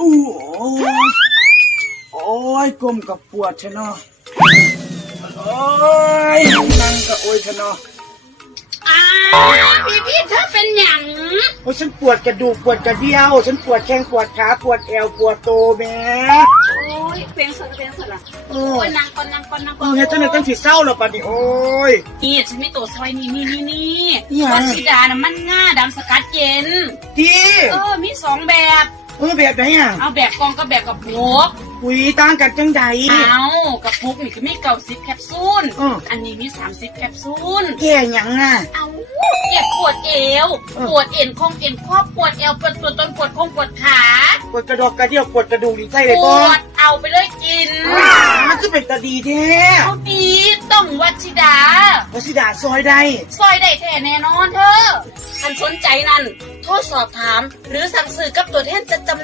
อู้โอ้ยโอ้ยก้มกับปวดชะเนาะโอ้ยนั่งกับโอ้ยชะเนาะอ้าวพี่พี่เธอเป็นหยังโอ้ยฉันปวดกระดูกปวดกระเดี่ยว ฉันปวดแข้งปวดขาปวดแอวปวดโตแม่โอ้ยเป็นสดเป็นสดละเอโอ้อยนางก่อนนางก่อนนางก่เออนอเนี่ยเจ้าหน้าตั้งสีเศร้าแล้วปะนี่โอ้ยนี่ฉันมีตัวซอยนี่นี่นี่นี่นี่ไงวัชิดานะมันง่าดำสกัดเย็นดีเออมีสองแบบ เออแบบไหนอะเอาแบบกล่องกับแบบกับปุกหุยต่างกันจังใด เอากับปุกนี่คือมีเก่าสิบแคปซูลอืมอันนี้มีสามสิบแคปซูล แก่หยังอะ เอาเจ็บปวดเอว เออ ปวดเอ็นคงเอ็นข้อปวดเอวปวดตัวต้นปวดคงปวดขา ปวดกระดอกกระเดี่ยวปวดกระดูกดีใจปเลยปวอดเอาไปเลยกินมันคือเป็นตาดีแท้ เอาดีต้ องวัชิดาวสิดาซอยได้ซอยได้แท้แน่นอนเธอท่านสนใจนั่นโทรสอบถาม หรือสั่งซื้อกับตัวแทนจัดจำหน่าย